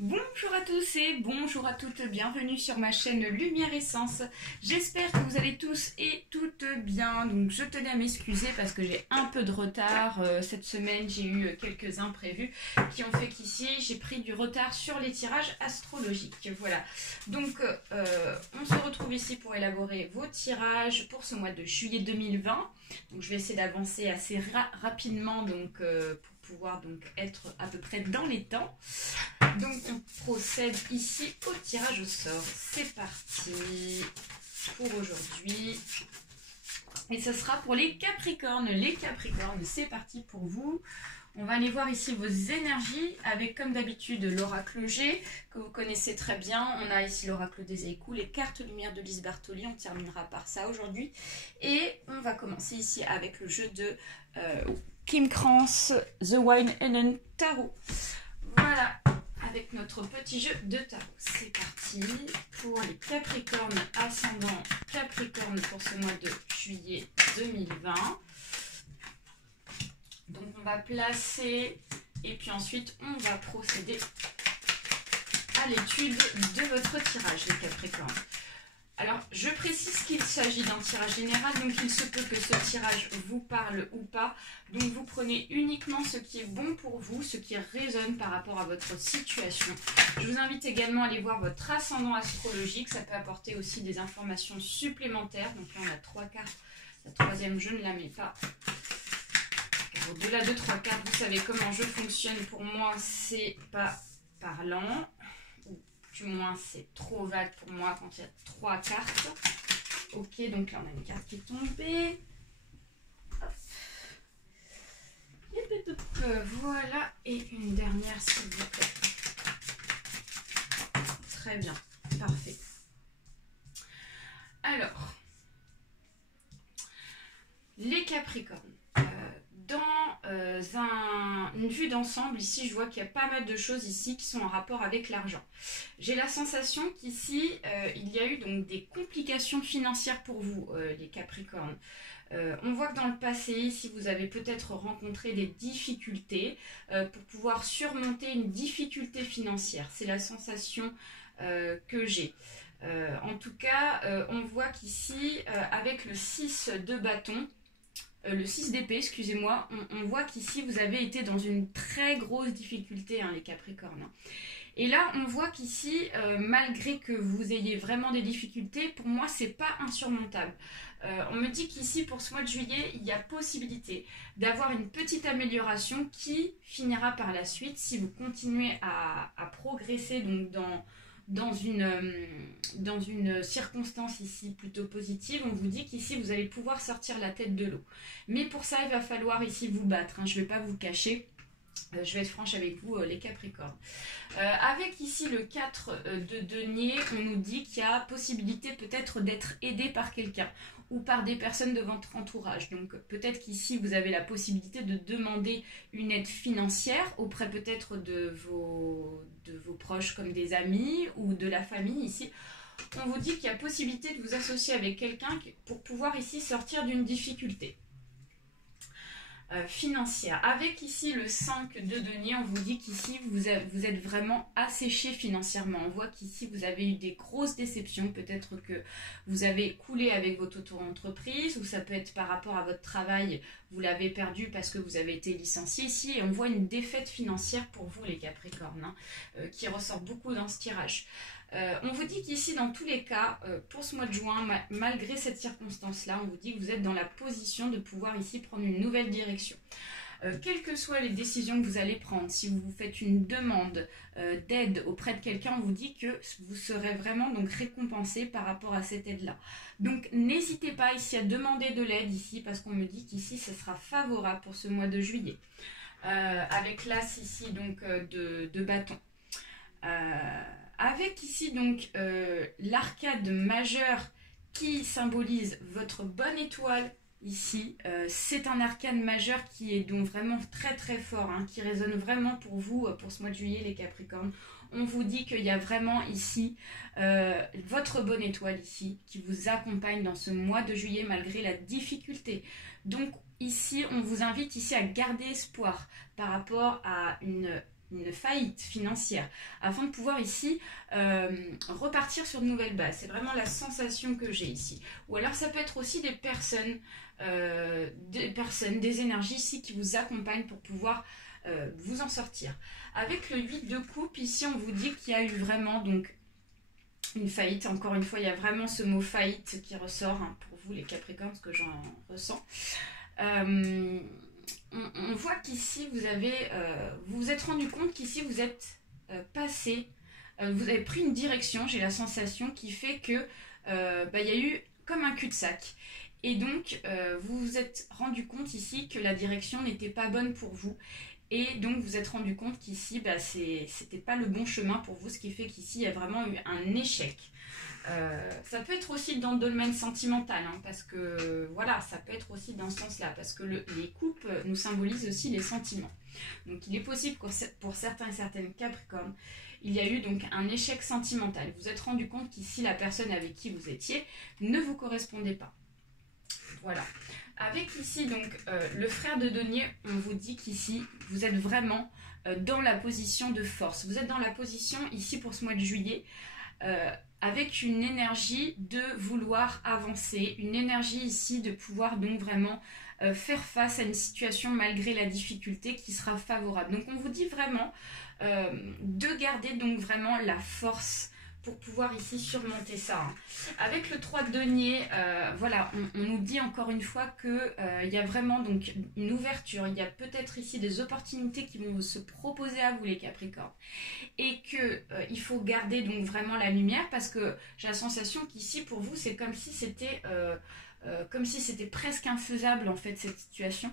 Bonjour à tous et bonjour à toutes, bienvenue sur ma chaîne Lumière Essence. J'espère que vous allez tous et toutes bien. Donc je tenais à m'excuser parce que j'ai un peu de retard. Cette semaine j'ai eu quelques imprévus qui ont fait qu'ici j'ai pris du retard sur les tirages astrologiques. Voilà, donc on se retrouve ici pour élaborer vos tirages pour ce mois de juillet 2020. Donc je vais essayer d'avancer assez rapidement donc, pour pouvoir donc être à peu près dans les temps. Donc on procède ici au tirage au sort. C'est parti pour aujourd'hui. Et ce sera pour les Capricornes. Les Capricornes, c'est parti pour vous. On va aller voir ici vos énergies avec comme d'habitude l'oracle G que vous connaissez très bien. On a ici l'oracle des échos, les cartes lumière de Lise Bartoli. On terminera par ça aujourd'hui. Et on va commencer ici avec le jeu de Kim Krans, The Wine and Tarot. Voilà, avec notre petit jeu de tarot. C'est parti pour les Capricornes, ascendant Capricorne pour ce mois de juillet 2020. Donc on va placer et puis ensuite on va procéder à l'étude de votre tirage, les Capricornes. Alors, je précise qu'il s'agit d'un tirage général, donc il se peut que ce tirage vous parle ou pas. Donc, vous prenez uniquement ce qui est bon pour vous, ce qui résonne par rapport à votre situation. Je vous invite également à aller voir votre ascendant astrologique. Ça peut apporter aussi des informations supplémentaires. Donc là, on a 3 cartes. La troisième, je ne la mets pas. Au-delà de 3 cartes, vous savez comment je fonctionne. Pour moi, c'est pas parlant. Du moins c'est trop vague pour moi quand il y a 3 cartes. Ok, donc là on a une carte qui est tombée. Voilà, et une dernière s'il vous plaît. Très bien, parfait. Alors, les Capricornes. Dans une vue d'ensemble, ici, je vois qu'il y a pas mal de choses ici qui sont en rapport avec l'argent. J'ai la sensation qu'ici, il y a eu donc des complications financières pour vous, les Capricornes. On voit que dans le passé, ici, vous avez peut-être rencontré des difficultés pour pouvoir surmonter une difficulté financière. C'est la sensation que j'ai. En tout cas, on voit qu'ici, avec le 6 de bâton, le 6 d'épée, excusez-moi, on voit qu'ici vous avez été dans une très grosse difficulté, hein, les Capricornes. Et là, on voit qu'ici, malgré que vous ayez vraiment des difficultés, pour moi, c'est pas insurmontable. On me dit qu'ici, pour ce mois de juillet, il y a possibilité d'avoir une petite amélioration qui finira par la suite si vous continuez à progresser donc dans une circonstance ici plutôt positive. On vous dit qu'ici vous allez pouvoir sortir la tête de l'eau. Mais pour ça, il va falloir ici vous battre, hein. Je ne vais pas vous cacher. Je vais être franche avec vous, les Capricornes. Avec ici le 4 de denier, on nous dit qu'il y a possibilité peut-être d'être aidé par quelqu'un ou par des personnes de votre entourage. Donc peut-être qu'ici vous avez la possibilité de demander une aide financière auprès peut-être de vos proches comme des amis ou de la famille ici. On vous dit qu'il y a possibilité de vous associer avec quelqu'un pour pouvoir ici sortir d'une difficulté financière. Avec ici le 5 de denier, on vous dit qu'ici vous êtes vraiment asséché financièrement. On voit qu'ici vous avez eu des grosses déceptions, peut-être que vous avez coulé avec votre auto-entreprise ou ça peut être par rapport à votre travail, vous l'avez perdu parce que vous avez été licencié ici et on voit une défaite financière pour vous les Capricornes, hein, qui ressort beaucoup dans ce tirage. On vous dit qu'ici, dans tous les cas, pour ce mois de juin, malgré cette circonstance-là, on vous dit que vous êtes dans la position de pouvoir ici prendre une nouvelle direction. Quelles que soient les décisions que vous allez prendre, si vous faites une demande d'aide auprès de quelqu'un, on vous dit que vous serez vraiment donc récompensé par rapport à cette aide-là. Donc n'hésitez pas ici à demander de l'aide ici, parce qu'on me dit qu'ici, ce sera favorable pour ce mois de juillet. Avec l'as ici donc de bâton. Avec ici donc l'arcade majeure qui symbolise votre bonne étoile ici. C'est un arcane majeur qui est donc vraiment très très fort, hein, qui résonne vraiment pour vous pour ce mois de juillet les Capricornes. On vous dit qu'il y a vraiment ici votre bonne étoile ici qui vous accompagne dans ce mois de juillet malgré la difficulté. Donc ici on vous invite ici à garder espoir par rapport à une une faillite financière, afin de pouvoir ici repartir sur de nouvelles bases. C'est vraiment la sensation que j'ai ici. Ou alors ça peut être aussi des personnes, des énergies ici qui vous accompagnent pour pouvoir vous en sortir. Avec le 8 de coupe, ici on vous dit qu'il y a eu vraiment donc une faillite. Encore une fois, il y a vraiment ce mot faillite qui ressort hein, pour vous les Capricornes, ce que j'en ressens. On voit qu'ici vous vous êtes rendu compte qu'ici vous êtes passé, vous avez pris une direction, j'ai la sensation, qui fait que il y a eu comme un cul-de-sac. Et donc vous vous êtes rendu compte ici que la direction n'était pas bonne pour vous. Et donc vous vous êtes rendu compte qu'ici c'était pas le bon chemin pour vous, ce qui fait qu'ici il y a vraiment eu un échec. Ça peut être aussi dans le domaine sentimental, hein, parce que voilà, ça peut être aussi dans ce sens-là, parce que les coupes nous symbolisent aussi les sentiments. Donc il est possible que pour certains et certaines Capricornes, il y a eu donc un échec sentimental. Vous vous êtes rendu compte qu'ici la personne avec qui vous étiez ne vous correspondait pas. Voilà. Avec ici donc le frère de denier, on vous dit qu'ici vous êtes vraiment dans la position de force. Vous êtes dans la position ici pour ce mois de juillet avec une énergie de vouloir avancer, une énergie ici de pouvoir donc vraiment faire face à une situation malgré la difficulté qui sera favorable. Donc on vous dit vraiment de garder donc vraiment la force pour pouvoir ici surmonter ça. Avec le 3 de denier, voilà, on nous dit encore une fois que il y a vraiment donc une ouverture, il y a peut-être ici des opportunités qui vont se proposer à vous les Capricornes, et que il faut garder donc vraiment la lumière, parce que j'ai la sensation qu'ici pour vous c'est comme si c'était presque infaisable en fait cette situation.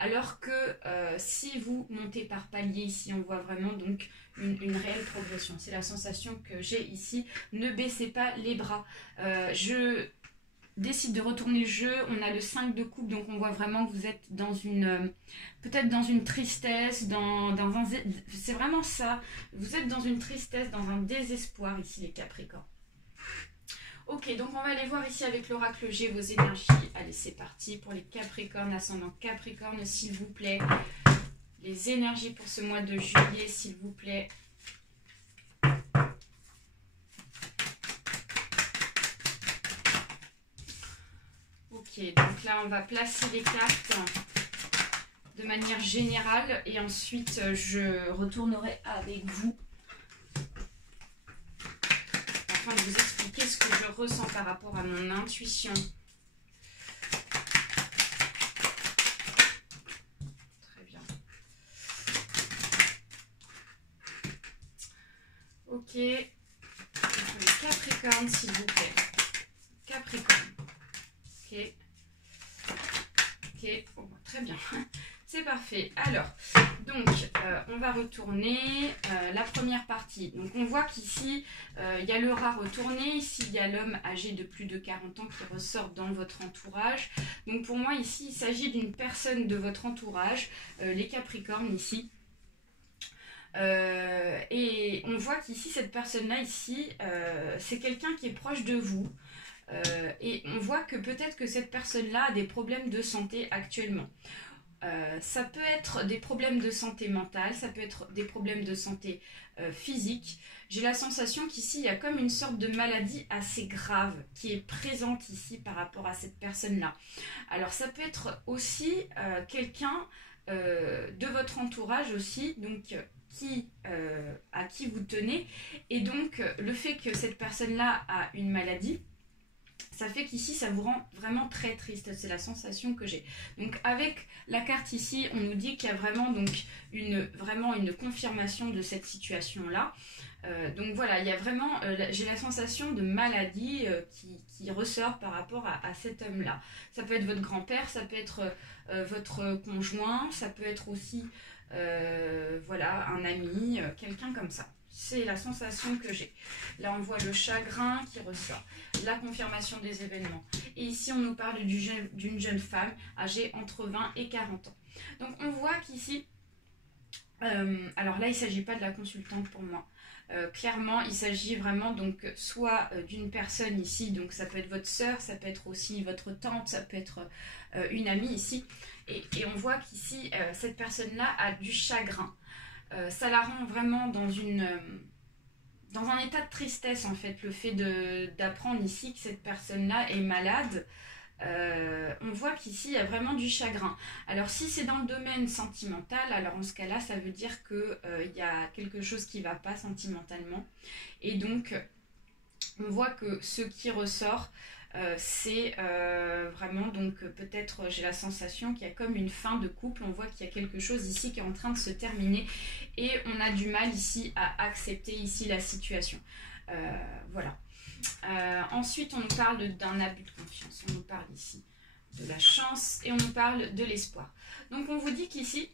Alors que si vous montez par palier, ici on voit vraiment donc une réelle progression. C'est la sensation que j'ai ici. Ne baissez pas les bras. Je décide de retourner le jeu. On a le 5 de coupe, donc on voit vraiment que vous êtes dans une peut-être dans une tristesse, c'est vraiment ça. Vous êtes dans une tristesse, dans un désespoir ici les Capricornes. Ok, donc on va aller voir ici avec l'oracle G vos énergies. Allez, c'est parti pour les Capricornes, ascendant Capricorne, s'il vous plaît. Les énergies pour ce mois de juillet, s'il vous plaît. Ok, donc là, on va placer les cartes de manière générale et ensuite, je retournerai avec vous afin de vous expliquer ce que je ressens par rapport à mon intuition. Très bien. Ok. Les Capricornes, s'il vous plaît. Capricorne. Ok. Ok. Oh, très bien. C'est parfait. Alors, donc, on va retourner la première partie. Donc, on voit qu'ici, il y a le rat retourné. Ici, il y a l'homme âgé de plus de 40 ans qui ressort dans votre entourage. Donc, pour moi, ici, il s'agit d'une personne de votre entourage, les Capricornes, ici. Et on voit qu'ici, cette personne-là, ici, c'est quelqu'un qui est proche de vous. Et on voit que peut-être que cette personne-là a des problèmes de santé actuellement. Ça peut être des problèmes de santé mentale, ça peut être des problèmes de santé physique. J'ai la sensation qu'ici, il y a comme une sorte de maladie assez grave qui est présente ici par rapport à cette personne-là. Alors, ça peut être aussi quelqu'un de votre entourage aussi, donc à qui vous tenez. Et donc, le fait que cette personne-là a une maladie, ça fait qu'ici, ça vous rend vraiment très triste. C'est la sensation que j'ai. Donc, avec la carte ici, on nous dit qu'il y a vraiment donc vraiment une confirmation de cette situation-là. Donc, voilà, il y a vraiment, j'ai la sensation de maladie qui ressort par rapport à cet homme-là. Ça peut être votre grand-père, ça peut être votre conjoint, ça peut être aussi, voilà, un ami, quelqu'un comme ça. C'est la sensation que j'ai. Là, on voit le chagrin qui ressort, la confirmation des événements. Et ici, on nous parle d'une jeune femme âgée entre 20 et 40 ans. Donc, on voit qu'ici, alors là, il ne s'agit pas de la consultante pour moi. Clairement, il s'agit vraiment donc soit d'une personne ici, donc ça peut être votre sœur, ça peut être aussi votre tante, ça peut être une amie ici. Et on voit qu'ici, cette personne-là a du chagrin. Ça la rend vraiment dans un état de tristesse en fait, le fait d'apprendre ici que cette personne-là est malade. On voit qu'ici il y a vraiment du chagrin. Alors si c'est dans le domaine sentimental, alors en ce cas-là ça veut dire que il y a quelque chose qui ne va pas sentimentalement, et donc on voit que ce qui ressort c'est vraiment, donc peut-être j'ai la sensation qu'il y a comme une fin de couple. On voit qu'il y a quelque chose ici qui est en train de se terminer et on a du mal ici à accepter ici la situation. Voilà. Ensuite, on nous parle d'un abus de confiance. On nous parle ici de la chance et on nous parle de l'espoir. Donc, on vous dit qu'ici,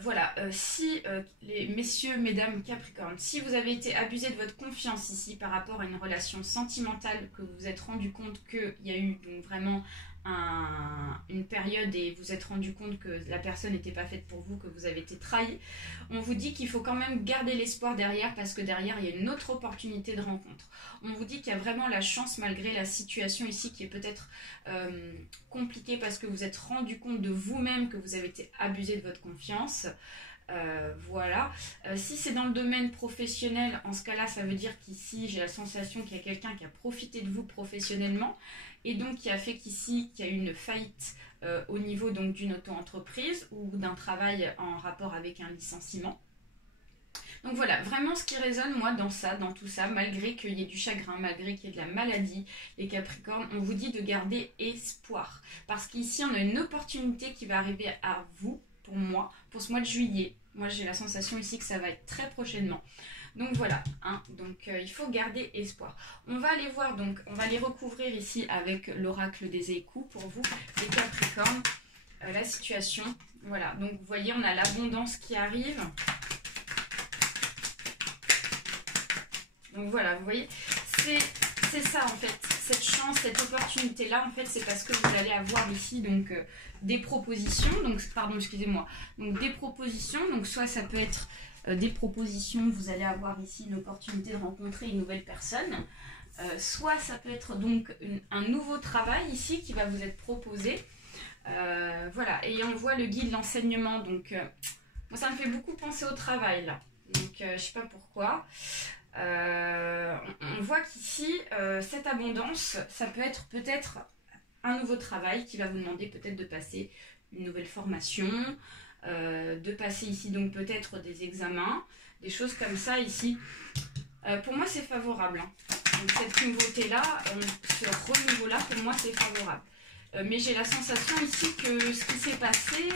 voilà, si les messieurs, mesdames Capricorne, si vous avez été abusé de votre confiance ici par rapport à une relation sentimentale, que vous vous êtes rendu compte qu'il y a eu donc vraiment une période et vous êtes rendu compte que la personne n'était pas faite pour vous, que vous avez été trahi, on vous dit qu'il faut quand même garder l'espoir derrière, parce que derrière il y a une autre opportunité de rencontre. On vous dit qu'il y a vraiment la chance malgré la situation ici qui est peut-être compliquée, parce que vous êtes rendu compte de vous-même que vous avez été abusé de votre confiance. Voilà. Si c'est dans le domaine professionnel, en ce cas-là, ça veut dire qu'ici, j'ai la sensation qu'il y a quelqu'un qui a profité de vous professionnellement et donc qui a fait qu'ici, qu'il y a eu une faillite au niveau donc d'une auto-entreprise ou d'un travail en rapport avec un licenciement. Donc voilà, vraiment ce qui résonne moi dans tout ça, malgré qu'il y ait du chagrin, malgré qu'il y ait de la maladie, les Capricornes, on vous dit de garder espoir. Parce qu'ici, on a une opportunité qui va arriver à vous, pour moi, pour ce mois de juillet. Moi, j'ai la sensation ici que ça va être très prochainement. Donc voilà, hein, donc il faut garder espoir. On va aller voir, donc on va les recouvrir ici avec l'oracle des échos pour vous, les Capricornes, la situation. Voilà, donc vous voyez, on a l'abondance qui arrive. Donc voilà, vous voyez, c'est ça en fait, cette chance, cette opportunité-là, en fait, c'est parce que vous allez avoir ici donc des propositions, donc pardon, excusez-moi, donc des propositions, donc soit ça peut être des propositions, vous allez avoir ici une opportunité de rencontrer une nouvelle personne, soit ça peut être donc un nouveau travail ici qui va vous être proposé, voilà, et on voit le guide, l'enseignement, donc moi ça me fait beaucoup penser au travail là, donc je sais pas pourquoi. On voit qu'ici, cette abondance, ça peut être peut-être un nouveau travail qui va vous demander peut-être de passer une nouvelle formation, de passer ici donc peut-être des examens, des choses comme ça ici. Pour moi, c'est favorable. Hein. Donc cette nouveauté-là, ce renouveau-là, pour moi, c'est favorable. Mais j'ai la sensation ici que ce qui s'est passé,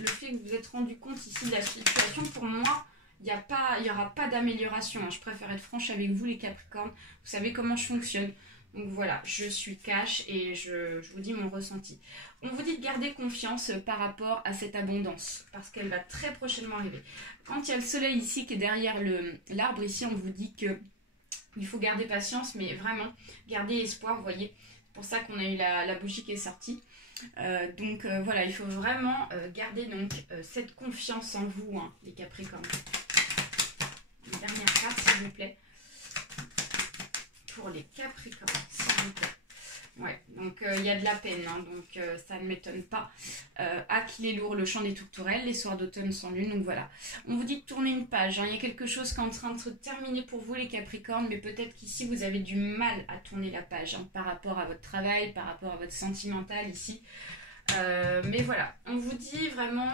le fait que vous vous êtes rendu compte ici de la situation, pour moi, il n'y aura pas d'amélioration. Hein. Je préfère être franche avec vous, les Capricornes. Vous savez comment je fonctionne. Donc voilà, je suis cash et je vous dis mon ressenti. On vous dit de garder confiance par rapport à cette abondance, parce qu'elle va très prochainement arriver. Quand il y a le soleil ici qui est derrière l'arbre, ici on vous dit qu'il faut garder patience, mais vraiment garder espoir, vous voyez. C'est pour ça qu'on a eu la bougie qui est sortie. Donc voilà, il faut vraiment garder donc cette confiance en vous, hein, les Capricornes. Une dernière carte, s'il vous plaît. Pour les Capricornes, s'il vous plaît. Ouais, donc il y a de la peine, hein, donc ça ne m'étonne pas. Ah, qu'il est lourd, le chant des tourterelles, les soirs d'automne sans lune, donc voilà. On vous dit de tourner une page, hein. Il y a quelque chose qui est en train de se terminer pour vous, les Capricornes, mais peut-être qu'ici vous avez du mal à tourner la page, hein, par rapport à votre travail, par rapport à votre sentimental ici. Mais voilà, on vous dit vraiment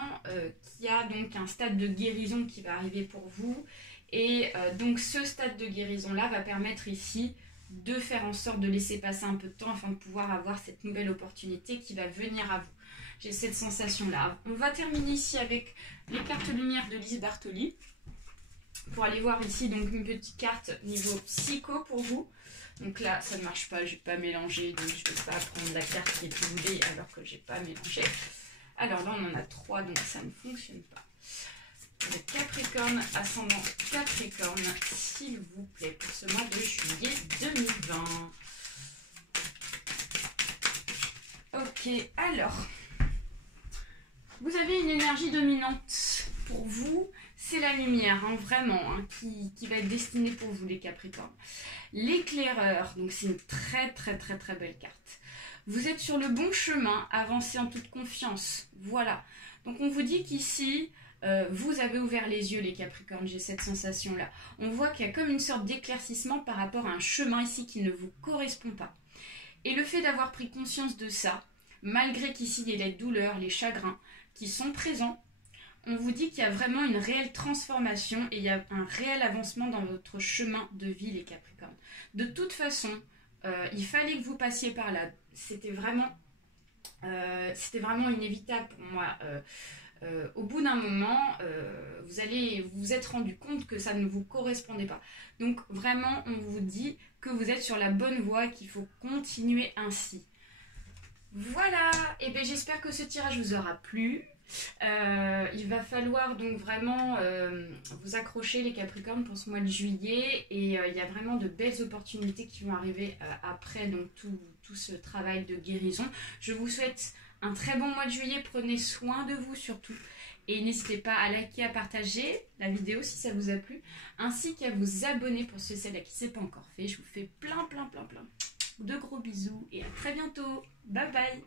qu'il y a donc un stade de guérison qui va arriver pour vous. Et donc ce stade de guérison-là va permettre ici de faire en sorte de laisser passer un peu de temps afin de pouvoir avoir cette nouvelle opportunité qui va venir à vous. J'ai cette sensation-là. On va terminer ici avec les cartes lumière de Lise Bartoli. Pour aller voir ici donc une petite carte niveau psycho pour vous. Donc là, ça ne marche pas, je ne vais pas mélanger, donc je ne vais pas prendre la carte qui est doublée alors que je n'ai pas mélangé. Alors là, on en a 3, donc ça ne fonctionne pas. Le Capricorne, ascendant Capricorne, s'il vous plaît, pour ce mois de juillet 2020. Ok, alors, vous avez une énergie dominante pour vous, c'est la lumière, hein, vraiment, hein, qui va être destinée pour vous, les Capricornes. L'éclaireur, donc c'est une très très très très belle carte. Vous êtes sur le bon chemin, avancez en toute confiance, voilà. Donc on vous dit qu'ici, vous avez ouvert les yeux, les Capricornes, j'ai cette sensation-là. On voit qu'il y a comme une sorte d'éclaircissement par rapport à un chemin ici qui ne vous correspond pas. Et le fait d'avoir pris conscience de ça, malgré qu'ici il y ait les douleurs, les chagrins qui sont présents, on vous dit qu'il y a vraiment une réelle transformation et il y a un réel avancement dans votre chemin de vie, les Capricornes. De toute façon, il fallait que vous passiez par là. C'était vraiment inévitable pour moi. Au bout d'un moment, vous allez vous être rendu compte que ça ne vous correspondait pas. Donc vraiment, on vous dit que vous êtes sur la bonne voie, qu'il faut continuer ainsi. Voilà, et bien j'espère que ce tirage vous aura plu. Il va falloir donc vraiment vous accrocher les Capricornes pour ce mois de juillet et il y a vraiment de belles opportunités qui vont arriver après donc tout ce travail de guérison. Je vous souhaite un très bon mois de juillet, prenez soin de vous surtout et n'hésitez pas à liker, à partager la vidéo si ça vous a plu ainsi qu'à vous abonner pour ceux et celles à qui ce n'est pas encore fait. Je vous fais plein de gros bisous et à très bientôt. Bye bye.